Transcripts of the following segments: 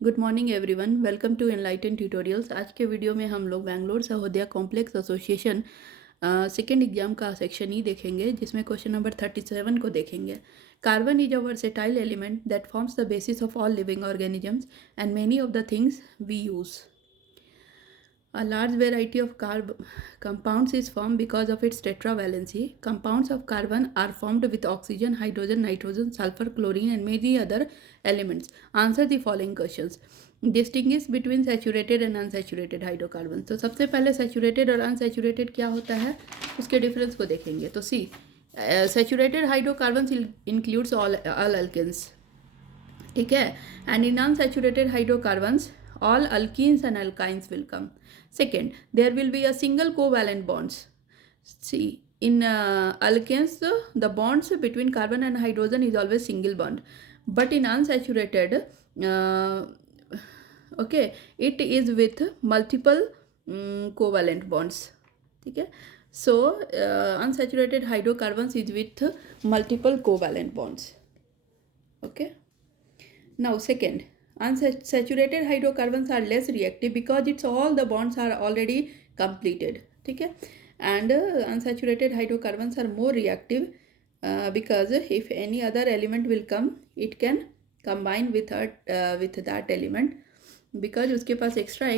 Good morning everyone, welcome to enlighten tutorials. आज के video में हम लोग Bangalore Sahodaya complex association second exam का सेक्शन ई देखेंगे, जिसमें क्वेश्चन नंबर 37 को देखेंगे। Carbon is a versatile element that forms the basis of all living organisms and many of the things we use. A large variety of compounds is formed because of its tetravalency. Compounds of carbon are formed with oxygen, hydrogen, nitrogen, sulfur, chlorine, and many other elements. Answer the following questions. Distinguish between saturated and unsaturated hydrocarbons. तो सबसे पहले saturated और unsaturated क्या होता है, उसके difference को देखेंगे। तो सी saturated hydrocarbons includes all alkenes, ठीक है, and in unsaturated hydrocarbons all alkenes and alkynes will come. Second, there will be a single covalent bonds. See, in alkenes the bonds between carbon and hydrogen is always single bond, but in unsaturated okay, it is with multiple covalent bonds, ठीक है. So unsaturated hydrocarbons is with multiple covalent bonds. Okay. Now second, unsaturated hydrocarbons are less reactive because it's all the bonds are already completed, ठीक है. And unsaturated hydrocarbons are more reactive because if any other element will come, it can combine with that element because उसके पास extra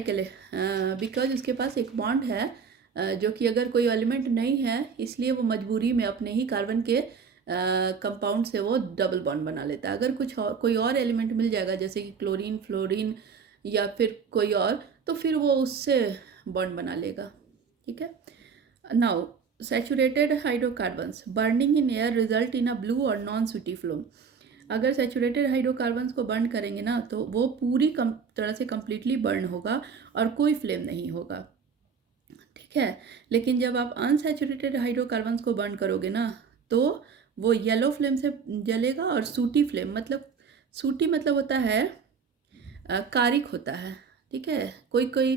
because उसके पास एक bond है जो कि अगर कोई एलिमेंट नहीं है, इसलिए वो मजबूरी में अपने ही कार्बन के कंपाउंड से वो डबल बॉन्ड बना लेता है. अगर कोई और एलिमेंट मिल जाएगा, जैसे कि क्लोरीन, फ्लोरीन या फिर कोई और, तो फिर वो उससे बॉन्ड बना लेगा, ठीक है. Now saturated hydrocarbons burning in air result in a blue और नॉन सूटी फ्लेम. अगर सैचुरेटेड हाइड्रोकार्बन्स को बर्न करेंगे ना, तो वो पूरी तरह से कम्प्लीटली बर्न होगा और कोई फ्लेम नहीं होगा, ठीक है. लेकिन जब आप अनसैचुरेटेड हाइड्रोकार्बन्स को बर्न करोगे ना, तो वो येलो फ्लेम से जलेगा. और सूटी फ्लेम मतलब होता है कारिक होता है, ठीक है. कोई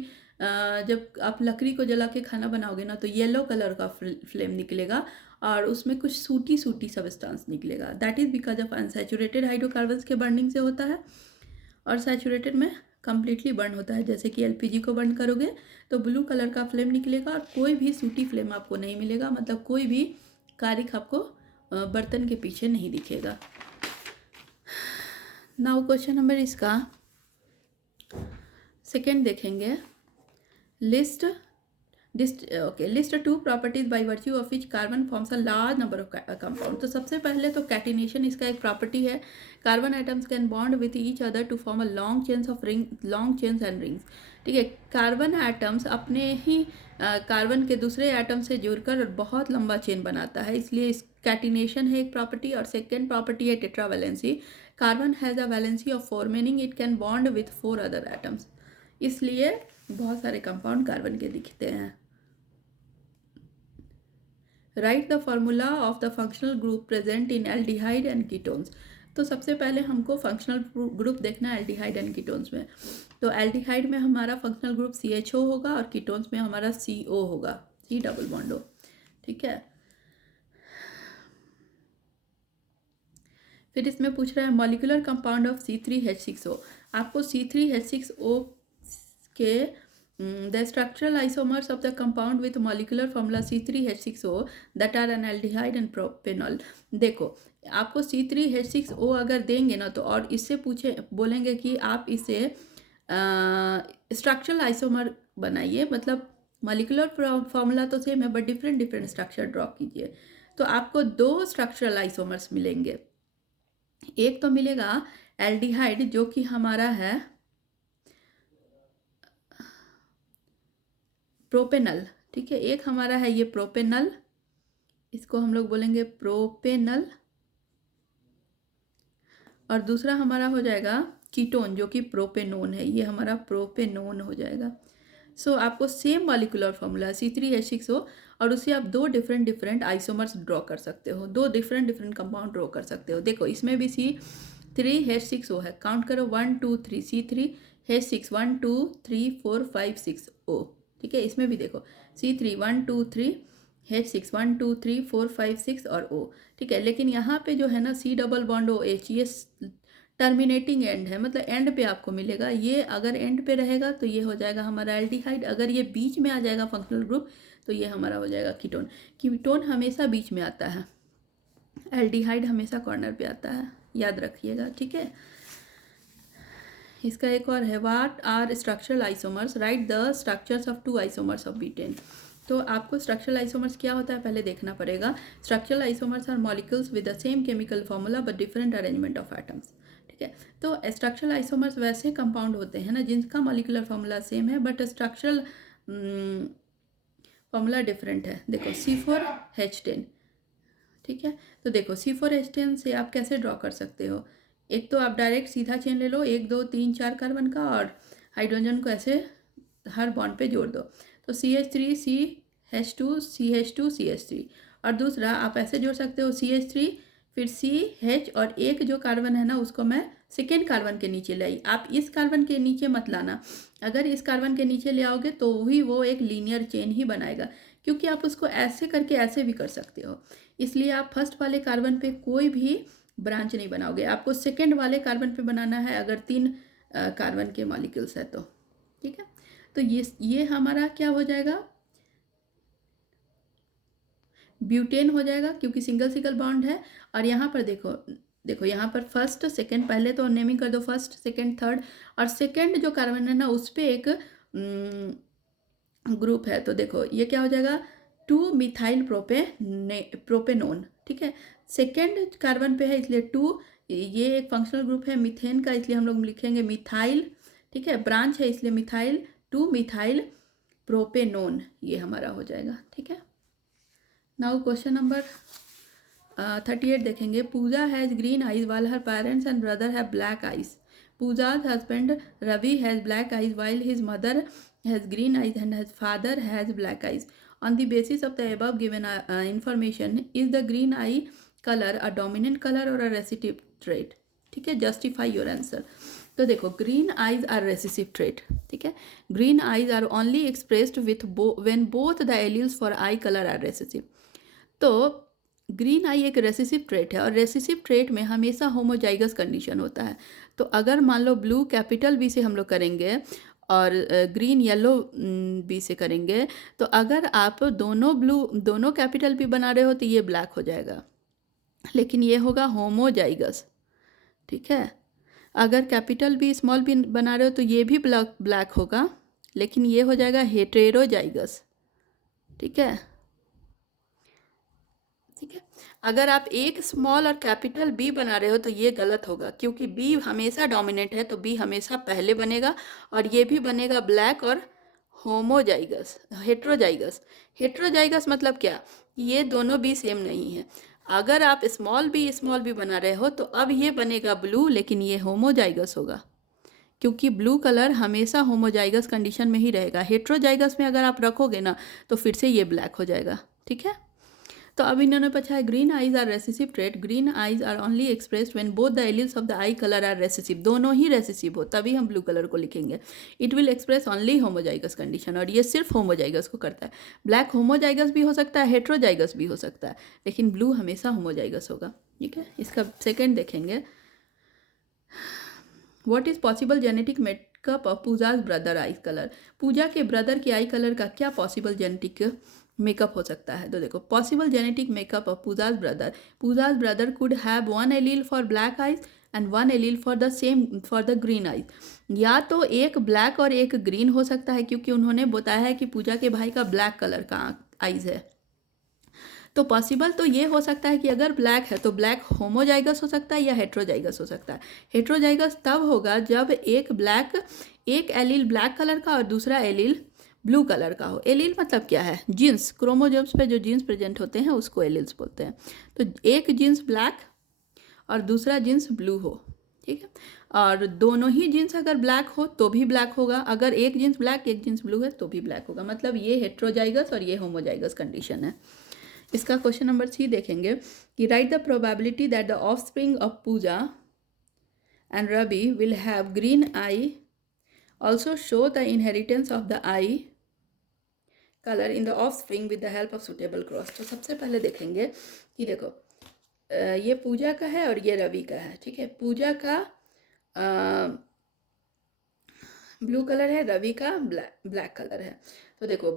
जब आप लकड़ी को जला के खाना बनाओगे ना, तो येलो कलर का फ्लेम निकलेगा और उसमें कुछ सूटी सब्सटेंस निकलेगा. That is because of unsaturated hydrocarbons के बर्निंग से होता है. और सैचुरेटेड में कम्प्लीटली बर्न होता है. जैसे कि एलपीजी को बर्न करोगे तो ब्लू कलर का फ्लेम निकलेगा और कोई भी सूटी फ्लेम आपको नहीं मिलेगा, मतलब कोई भी कारिक आपको बर्तन के पीछे नहीं दिखेगा. नाउ क्वेश्चन नंबर इसका सेकेंड देखेंगे. List two properties by virtue of which carbon forms a large number of compound. तो सबसे पहले तो कैटिनेशन इसका एक प्रॉपर्टी है. Carbon atoms can bond with each other to form a long chains and rings, ठीक है. कार्बन एटम्स अपने ही कार्बन के दूसरे एटम से जुड़कर बहुत लंबा चेन बनाता है, इसलिए इस कैटिनेशन है एक प्रॉपर्टी. और सेकेंड प्रॉपर्टी है tetravalency. Carbon has a valency of 4, meaning it can bond with 4 other atoms, इसलिए बहुत सारे कंपाउंड कार्बन के दिखते हैं. Right the formula of the functional group present in aldehyde and ketones. तो सबसे पहले हमको फंक्शनल ग्रुप देखना है एल्डिहाइड एंड कीटोन्स में. तो एल्डिहाइड में हमारा फंक्शनल ग्रुप CHO होगा और कीटोन्स में हमारा CO होगा, C डबल बॉन्ड O, ठीक है. फिर इसमें पूछ रहा है मॉलिक्यूलर कंपाउंड ऑफ C3H6O. आपको C3H6O के the structural isomers of the compound with molecular formula C3H6O that are an aldehyde and propanol. देखो, आपको C3H6O अगर देंगे ना, तो और इससे बोलेंगे कि आप इसे स्ट्रक्चरल आइसोमर बनाइए, मतलब मॉलिक्यूलर फॉर्मूला तो सेम है बट डिफरेंट स्ट्रक्चर ड्रॉ कीजिए. तो आपको 2 स्ट्रक्चरल आइसोमर्स मिलेंगे. एक तो मिलेगा एल्डिहाइड जो कि हमारा है प्रोपेनल, ठीक है. एक हमारा है ये प्रोपेनल, इसको हम लोग बोलेंगे प्रोपेनल. और दूसरा हमारा हो जाएगा कीटोन जो कि प्रोपेनोन है, ये हमारा प्रोपेनोन हो जाएगा. सो आपको सेम मॉलिक्यूलर फॉर्मूला C3H6O और उससे आप 2 डिफरेंट आइसोमर्स ड्रॉ कर सकते हो, 2 डिफरेंट कंपाउंड ड्रॉ कर सकते हो. देखो, इसमें भी C3H6O है. काउंट करो 1 2 3, C3H6 1 2 3 4 5 6 O, ठीक है. इसमें भी देखो C3 1 2 3, H6 1 2 3 4 5 6 और O, ठीक है. लेकिन यहाँ पे जो है ना C डबल बॉन्ड OH, ये टर्मिनेटिंग एंड है, मतलब एंड पे आपको मिलेगा। ये अगर एंड पे रहेगा तो ये हो जाएगा हमारा एल्डिहाइड। अगर ये बीच में आ जाएगा फंक्शनल ग्रुप तो ये हमारा हो जाएगा कीटोन। कीटोन हमेशा बीच में आता है, एल्डिहाइड हमेशा कॉर्नर पे आता है, याद रखिएगा, ठीक है। इसका एक और है, what are structural isomers, right the structures of 2 isomers of butane. तो आपको स्ट्रक्चरल आइसोमर्स क्या होता है पहले देखना पड़ेगा। Structural isomers are molecules with the same chemical formula but different arrangement of atoms, ठीक है। तो स्ट्रक्चरल आइसोमर्स वैसे कंपाउंड होते हैं ना जिनका मॉलिक्यूलर फॉर्मूला सेम है बट स्ट्रक्चरल फॉर्मूला डिफरेंट है। देखो C4H10, ठीक है। तो देखो C4H10 से आप कैसे ड्रॉ कर सकते हो, एक तो आप डायरेक्ट सीधा चेन ले लो 1 2 3 4 कार्बन का और हाइड्रोजन को ऐसे हर बॉन्ड पे जोड़ दो, तो CH3 CH2 CH2 CH3। और दूसरा आप ऐसे जोड़ सकते हो CH3 फिर CH और एक जो कार्बन है ना उसको मैं सेकेंड कार्बन के नीचे ले आई। आप इस कार्बन के नीचे मत लाना, अगर इस कार्बन के नीचे ले आओगे तो भी वो एक लीनियर चेन ही बनाएगा, क्योंकि आप उसको ऐसे करके ऐसे भी कर सकते हो। इसलिए आप फर्स्ट वाले कार्बन पे कोई भी ब्रांच नहीं बनाओगे, आपको सेकेंड वाले कार्बन पे बनाना है अगर 3 कार्बन के मॉलिक्यूल्स है तो, ठीक है। तो ये हमारा क्या हो जाएगा, ब्यूटेन हो जाएगा क्योंकि सिंगल सिंगल बॉन्ड है। और यहाँ पर देखो यहाँ पर फर्स्ट सेकेंड, पहले तो नेमिंग कर दो फर्स्ट सेकेंड थर्ड, और सेकेंड जो कार्बन है ना उस पर एक ग्रुप है, तो देखो ये क्या हो जाएगा 2 मिथाइल प्रोपेनोन, ठीक है। सेकेंड कार्बन पे है इसलिए 2, ये एक फंक्शनल ग्रुप है मीथेन का इसलिए हम लोग लिखेंगे मिथाइल, ठीक है। ब्रांच है इसलिए मिथाइल 2 मिथाइल प्रोपेनोन, ये हमारा हो जाएगा, ठीक है। नाउ क्वेश्चन नंबर 38 देखेंगे। Pooja has green eyes while her parents and brother have black eyes. पूजा's husband Ravi has black eyes while his mother has green eyes and his father has black eyes. On the basis of the above given information, is the green eye color a dominant color or a recessive trait? ठीक है, justify your answer. तो देखो green eyes are recessive trait, ठीक है। green eyes are only expressed with when both the alleles for eye color are recessive. तो green आई एक recessive trait है और रेसेसिव ट्रेट में हमेशा होमोजाइगस कंडीशन होता है। तो अगर मान लो ब्लू कैपिटल बी से हम लोग करेंगे और ग्रीन येलो बी से करेंगे, तो अगर आप दोनों कैपिटल बी बना रहे हो तो ये ब्लैक हो जाएगा, लेकिन ये होगा होमोजाइगस, ठीक है। अगर कैपिटल बी स्मॉल बी बना रहे हो तो ये भी ब्लैक होगा, लेकिन ये हो जाएगा हेटेरोजाइगस, ठीक है। ठीक है, अगर आप एक स्मॉल और कैपिटल बी बना रहे हो तो ये गलत होगा, क्योंकि बी हमेशा डोमिनेंट है तो बी हमेशा पहले बनेगा, और ये भी बनेगा ब्लैक और होमोजाइगस हेट्रोजाइगस। हेट्रोजाइगस मतलब क्या, ये दोनों बी सेम नहीं है। अगर आप स्मॉल बी बना रहे हो तो अब ये बनेगा ब्लू, लेकिन ये होमोजाइगस होगा, क्योंकि ब्लू कलर हमेशा होमोजाइगस कंडीशन में ही रहेगा। हेट्रोजाइगस में अगर आप रखोगे ना तो फिर से ये ब्लैक हो जाएगा, ठीक है। तो अब इन्होंने पूछा है green eyes are recessive trait, green eyes are only expressed when both the alleles of the eye colour are recessive, दोनों ही रेसेसिव हो तभी हम ब्लू कलर को लिखेंगे। It will express only homozygous condition, और ये सिर्फ होमोजाइगस को करता है। ब्लैक होमोजाइगस भी हो सकता है, हेट्रोजाइगस भी हो सकता है, लेकिन ब्लू हमेशा होमोजाइगस होगा, ठीक है। इसका सेकेंड देखेंगे, what is possible genetic makeup of Pooja's brother eye colour. Pooja के ब्रदर के आई कलर का क्या पॉसिबल जेनेटिक मेकअप हो सकता है। तो देखो possible genetic makeup of Pooja's Pooja's brother could have 1 allele for black eyes and 1 allele for the green eyes. या तो एक ब्लैक और एक ग्रीन हो सकता है, क्योंकि उन्होंने बताया है कि पूजा के भाई का ब्लैक कलर का आइज है। तो पॉसिबल तो ये हो सकता है कि अगर ब्लैक है तो ब्लैक होमोजाइगस हो सकता है या हेट्रोजाइगस हो सकता है। हेट्रोजाइगस तब होगा जब एक एलील ब्लैक कलर का और दूसरा एलील ब्लू कलर का हो। एलील मतलब क्या है, जीन्स, क्रोमोजोम्स पे जो जीन्स प्रेजेंट होते हैं उसको एलील्स बोलते हैं। तो एक जीन्स ब्लैक और दूसरा जीन्स ब्लू हो, ठीक है। और दोनों ही जीन्स अगर ब्लैक हो तो भी ब्लैक होगा, अगर एक जीन्स ब्लैक एक जीन्स ब्लू है तो भी ब्लैक होगा। मतलब ये हेट्रोजाइगस और ये होमोजाइगस कंडीशन है। इसका क्वेश्चन नंबर 3 देखेंगे कि right the probability that the offspring of Pooja and Ravi will have green eye, also show the inheritance of the eye colour in the offspring with the help of suitable cross. तो सबसे पहले देखेंगे कि देखो ये पूजा का है और ये रवि का है, ठीक है। पूजा का ब्लू कलर है, रवि का ब्लैक कलर है। तो देखो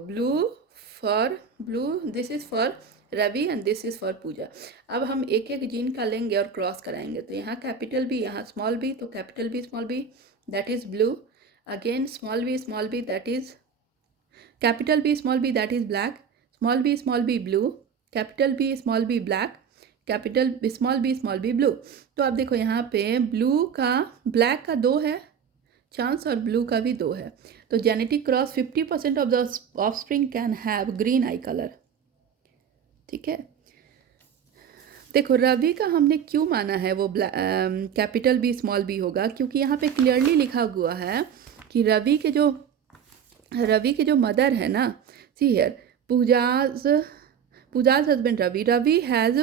blue this is for Ravi and this is for Pooja. अब हम एक एक जीन का लेंगे और क्रॉस कराएंगे। तो यहाँ कैपिटल बी, यहाँ स्मॉल बी, तो capital B small b that is blue, again small b that is capital B small b that is black, small b blue, capital B small b black, capital small b blue. तो अब देखो यहाँ पे blue का black का 2 है chance और blue का भी 2 है। तो genetic cross 50% of the offspring can have green eye colour. ठीक है, देखो रवि का हमने क्यों माना है वो कैपिटल बी स्मॉल बी होगा, क्योंकि यहाँ पे क्लियरली लिखा हुआ है कि रवि के जो मदर है ना, see here Pooja's husband Ravi has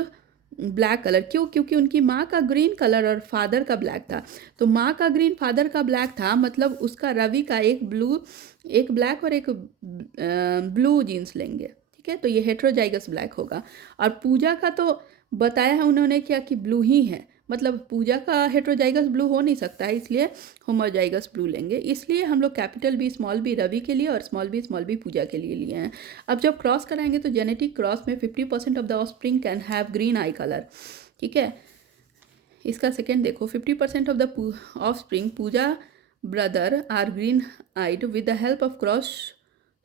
black colour. क्यों? क्योंकि उनकी माँ का ग्रीन कलर और फादर का ब्लैक था। तो माँ का ग्रीन फादर का ब्लैक था, मतलब उसका रवि का एक ब्लैक और एक ब्लू जीन्स लेंगे। ठीक है, तो ये हेट्रोजाइगस ब्लैक होगा। और पूजा का तो बताया है उन्होंने क्या कि ब्लू ही है, मतलब पूजा का हेट्रोजाइगस ब्लू हो नहीं सकता है, इसलिए होमोजाइगस ब्लू लेंगे। इसलिए हम लोग capital B small b Ravi के लिए और स्मॉल बी पूजा के लिए लिए हैं। अब जब क्रॉस कराएंगे तो जेनेटिक क्रॉस में 50% of the offspring can have green eye colour. ठीक है, इसका सेकेंड देखो, 50% of the offspring Pooja brother are green eyed with the help of cross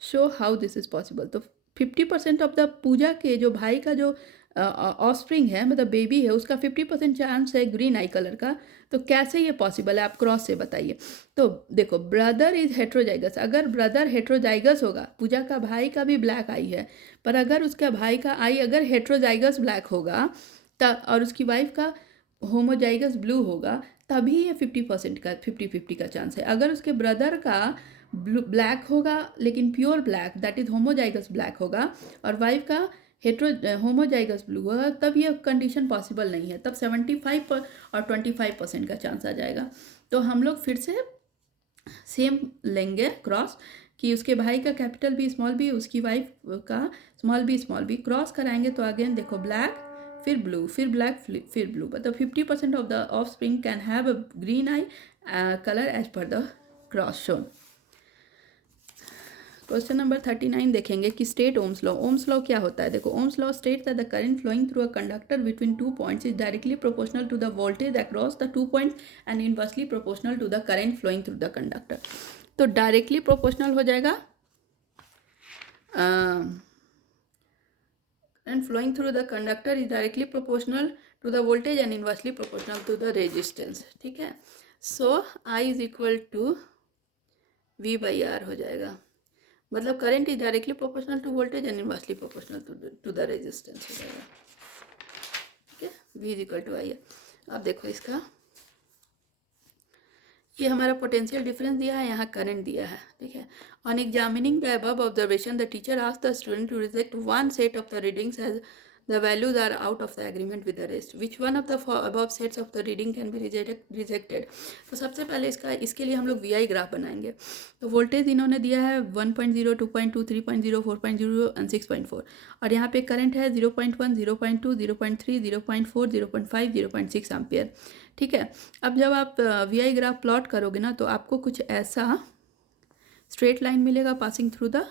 show how this is possible. तो 50% ऑफ द पूजा के जो भाई का जो ऑफस्प्रिंग है, मतलब बेबी है, उसका 50% चांस है ग्रीन आई कलर का। तो कैसे ये पॉसिबल है, आप क्रॉस से बताइए। तो देखो ब्रदर इज हेट्रोजाइगस, अगर ब्रदर हेट्रोजाइगस होगा, पूजा का भाई का भी ब्लैक आई है, पर अगर उसका भाई का आई अगर हेट्रोजाइगस ब्लैक होगा और उसकी वाइफ का होमोजाइगस ब्लू होगा, तभी ये 50% का 50-50 का चांस है। अगर उसके ब्रदर का ब्लैक होगा लेकिन pure black that is homozygous black होगा, और वाइफ का होमोजाइगस ब्लू होगा, तब ये कंडीशन पॉसिबल नहीं है। तब 75 और 25% का चांस आ जाएगा। तो हम लोग फिर से सेम लेंगे क्रॉस कि उसके भाई का कैपिटल बी स्मॉल बी, उसकी वाइफ का स्मॉल बी क्रॉस कराएंगे। तो अगेन देखो ब्लैक फिर ब्लू फिर ब्लैक फिर ब्लू, मतलब 50% of the offspring can have a green eye colour as per the cross shown. Question number 39 देखेंगे कि state Ohm's law. Ohm's law क्या होता है? देखो Ohm's law states that the current flowing through a conductor between 2 points is directly proportional to the voltage across the 2 points and inversely proportional to the current flowing through the conductor. तो directly proportional हो जाएगा and flowing through the conductor is directly proportional to the voltage and inversely proportional to the resistance। ठीक है, so I is equal to V by R हो जाएगा, मतलब current is directly proportional to voltage and inversely proportional to the resistance हो जाएगा। ठीक है, V is equal to I. अब देखो इसका, ये हमारा पोटेंशियल डिफरेंस दिया है, यहाँ करंट दिया है। ठीक है, on examining the above observation the teacher asked the student to reject one set of the readings as the values are out of the agreement with the rest, which one of the above sets of the reading can be rejected। तो सबसे पहले इसके लिए हम लोग VI graph बनाएंगे। तो voltage इन्होंने दिया है 1.0 2.2 3.0 4.0 एंड 6.4, और यहाँ पे करंट है 0.1 0.2 0.3 0.4 0.5 0.6 एम्पियर। ठीक है, अब जब आप VI ग्राफ प्लॉट करोगे ना, तो आपको कुछ ऐसा स्ट्रेट लाइन मिलेगा पासिंग थ्रू द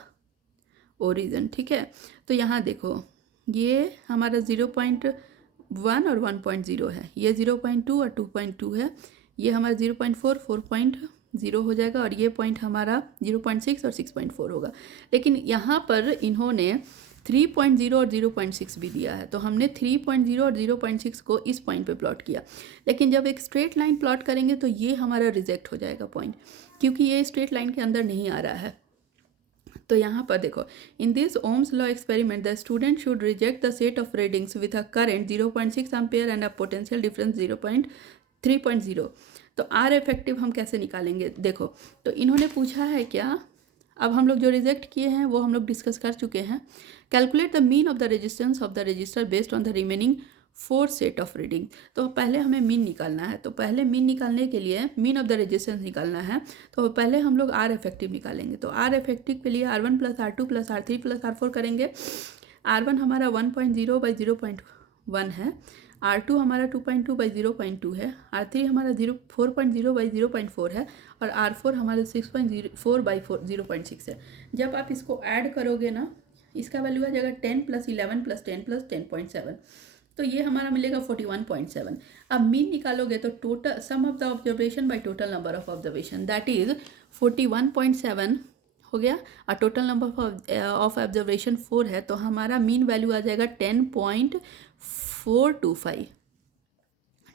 ओरिजिन। ठीक है, तो यहाँ देखो ये हमारा 0.1 और 1.0 है, ये 0.2 और 2.2 है, ये हमारा 0.4 4.0 हो जाएगा, और ये पॉइंट हमारा 0.6 और 6.4 होगा। लेकिन यहाँ पर इन्होंने 3.0 और 0.6 भी दिया है, तो हमने 3.0 और 0.6 को इस पॉइंट पे प्लॉट किया। लेकिन जब एक स्ट्रेट लाइन प्लॉट करेंगे तो ये हमारा रिजेक्ट हो जाएगा पॉइंट, क्योंकि ये स्ट्रेट लाइन के अंदर नहीं आ रहा है। तो यहाँ पर देखो, in this Ohm's law experiment the student should reject the set of readings with a current 0.6 ampere and a potential difference 3.0। तो आर इफेक्टिव हम कैसे निकालेंगे? देखो, तो इन्होंने पूछा है क्या, अब हम लोग जो रिजेक्ट किए हैं वो हम लोग डिस्कस कर चुके हैं। Calculate the mean of the resistance of the register based on the remaining 4 set of reading. तो पहले हमें मीन निकालना है, तो पहले मीन निकालने के लिए मीन ऑफ द रेजिस्टेंस निकालना है, तो पहले हम लोग आर इफेक्टिव निकालेंगे। तो आर इफेक्टिव के लिए R1 + R2 + R3 + R4 करेंगे। R1 हमारा 1.0 / 0.1 है, R2 हमारा 2.2 बाई 0.2 है, R3 हमारा 4.0 बाई 0.4 है और R4 हमारा 6.04 बाई 0.6 है। जब आप इसको ऐड करोगे ना, इसका वैल्यू आ जाएगा 10 + 11 + 10 + 10.7, तो ये हमारा मिलेगा 41.7। अब मीन निकालोगे तो total sum of the observation by total number of observation, that is 41.7 हो गया और टोटल नंबर ऑफ ऑब्जर्वेशन 4 है, तो हमारा मीन वैल्यू आ जाएगा 10.425।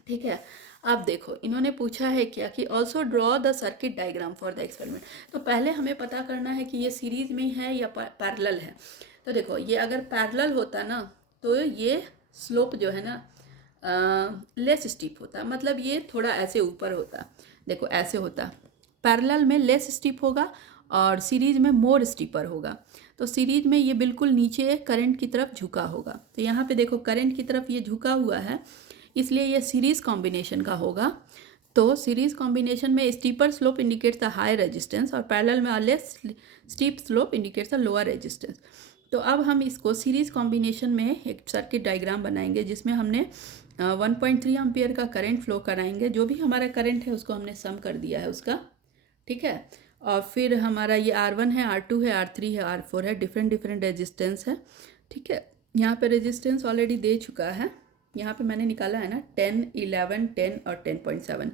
ठीक है। अब देखो इन्होंने पूछा है क्या कि also draw the circuit diagram for the experiment. तो पहले हमें पता करना है कि ये सीरीज में है या पैरेलल है। तो देखो ये अगर पैरेलल होता ना तो ये स्लोप जो है ना लेस स्टीप होता, मतलब ये थोड़ा ऐसे ऊपर होता। देखो ऐसे होता, पैरेलल में लेस स्टीप होगा और सीरीज में मोर स्टीपर होगा। तो सीरीज में ये बिल्कुल नीचे करंट की तरफ झुका होगा। तो यहाँ पे देखो करंट की तरफ ये झुका हुआ है, इसलिए ये सीरीज कॉम्बिनेशन का होगा। तो सीरीज कॉम्बिनेशन में steeper slope indicates the high resistance और पैरेलल में less steep slope indicates the lower resistance. तो अब हम इसको सीरीज कॉम्बिनेशन में एक सर्किट डायग्राम बनाएंगे जिसमें हमने 1.3 एम्पियर का करंट फ्लो कराएंगे। जो भी हमारा करंट है उसको हमने सम कर दिया है उसका, ठीक है। और फिर हमारा ये R1 है, R2 है, R3 है, R4 है, डिफरेंट रेजिस्टेंस है, ठीक है। यहाँ पे रेजिस्टेंस ऑलरेडी दे चुका है, यहाँ पे मैंने निकाला है ना 10, 11, 10 और 10.7।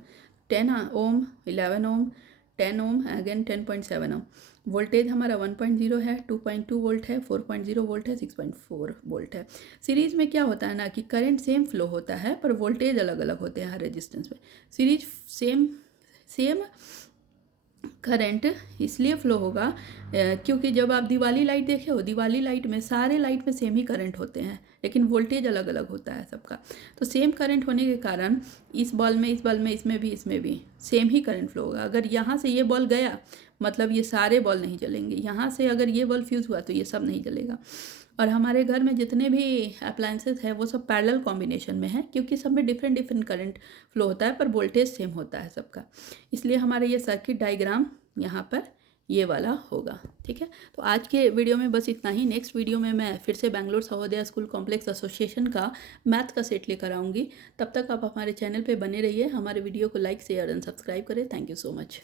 10 ओम, 11 ओम, 10 ओम, अगेन 10.7 ओम। वोल्टेज हमारा 1.0 है, 2.2 वोल्ट है, 4.0 वोल्ट है, 6.4 वोल्ट है। सीरीज में क्या होता है ना कि करंट सेम फ्लो होता है पर वोल्टेज अलग अलग होते हैं हर रेजिस्टेंस में। सीरीज सेम करंट इसलिए फ्लो होगा क्योंकि जब आप दिवाली लाइट देखे हो, दिवाली लाइट में सारे लाइट में सेम ही करंट होते हैं लेकिन वोल्टेज अलग अलग होता है सबका। तो सेम करंट होने के कारण इस बॉल में, इसमें भी सेम ही करंट फ्लो होगा। अगर यहाँ से ये बॉल गया मतलब ये सारे बॉल नहीं जलेंगे, यहाँ से अगर ये बॉल फ्यूज़ हुआ तो ये सब नहीं जलेगा। और हमारे घर में जितने भी अप्लायंसेस हैं वो सब पैरेलल कॉम्बिनेशन में है क्योंकि सब में डिफरेंट करंट फ्लो होता है पर वोल्टेज सेम होता है सबका। इसलिए हमारा ये सर्किट डायग्राम यहाँ पर ये वाला होगा, ठीक है। तो आज के वीडियो में बस इतना ही। नेक्स्ट वीडियो में मैं फिर से बेंगलोर सहोदया स्कूल कॉम्प्लेक्स एसोसिएशन का मैथ का सेट लेकर आऊँगी। तब तक आप हमारे चैनल पे बने रहिए, हमारे वीडियो को लाइक शेयर एंड सब्सक्राइब करें। Thank you so much.